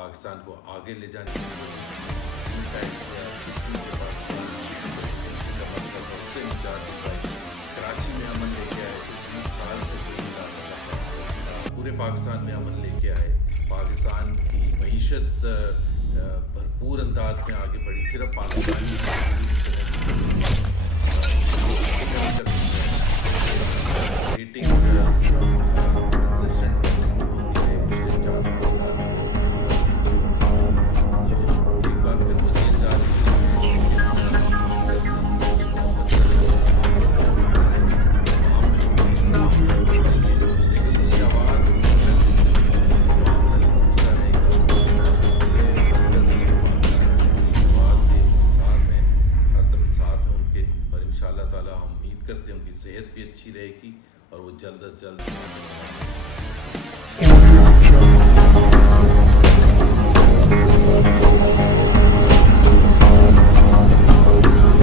पाकिस्तान को आगे ले जाने के लिए कराची में अमन लेके आए तो 20 साल से कोई नहीं ला सका, पूरे पाकिस्तान में अमन लेके आए। पाकिस्तान की मईशत भरपूर अंदाज में आगे बढ़ी, सिर्फ पाकिस्तानी रेटिंग कंसिस्टेंट होती है पिछले 4-5 साल में। तो एक बार फिर वो जेल जा रही है, लेकिन उनकी आवाज़ मैसेज पहुँचता रहेगा। आवाज़ के साथ हैं, हर दम साथ हैं उनके, और इंशाअल्लाह ताला हम उम्मीद करते हैं उनकी सेहत भी अच्छी रहेगी और वो जल्द अज जल्द